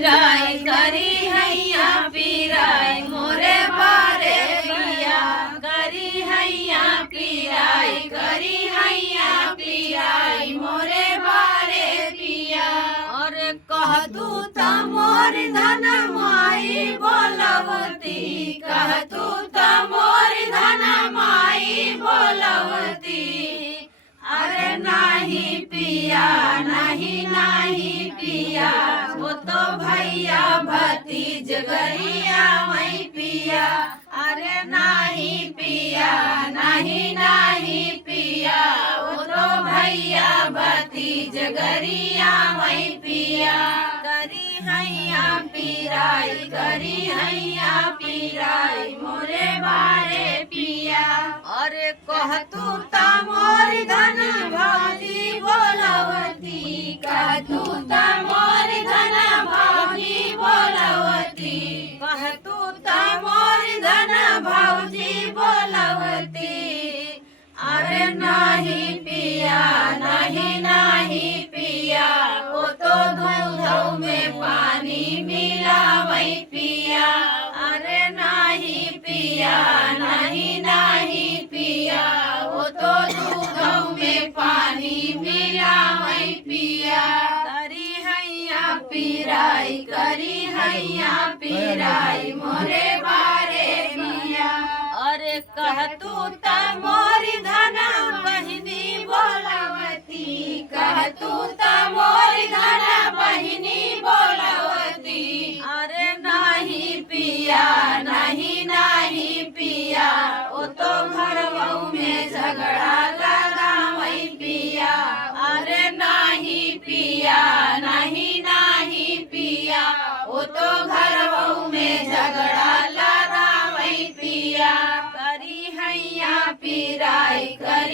पिराई करी हैया पिराई मोरे बारे पिया करी हैया पिराई करी हैया पिराई मोरे बारे पिया। और कह तू त मोर धन माई बोलवती कह तू त मोर धन माई बोलवती। अरे नाही पिया नहीं नहीं पिया वो तो भैया भतीज गरिया मई पिया। अरे नहीं पिया नहीं नहीं पिया वो तो भैया भतीज गरिया मई पिया। करी हैया पिराई करी हैया पिराई मोरे बारे पिया। और कह तू त मोर धन भाजी बोलवती कह तू त मोर धन भाजी बोलवती कह तू त मोर धन भाजी बोलवती। अरे नहीं पिया नहीं नहीं पिया वो तो दूध में पानी मिलावई पिया। अरे नहीं पिया नहीं नहीं पिया वो तो दूध में पानी मिलावई पिया। करी हैया पिराई करी हैया पिराई मोरे बारे पिया। और कह तू त मोर धन बहिनी बोलवती कह तू त मोर धन बहिनी बोलवती। अरे नहीं पिया नहीं नहीं पिया वो तो घर में झगड़ा लगावई पिया। अरे नहीं पिया नहीं नहीं पिया वो तो घर में झगड़ा लगावई पिया। करी हैया पिराई करी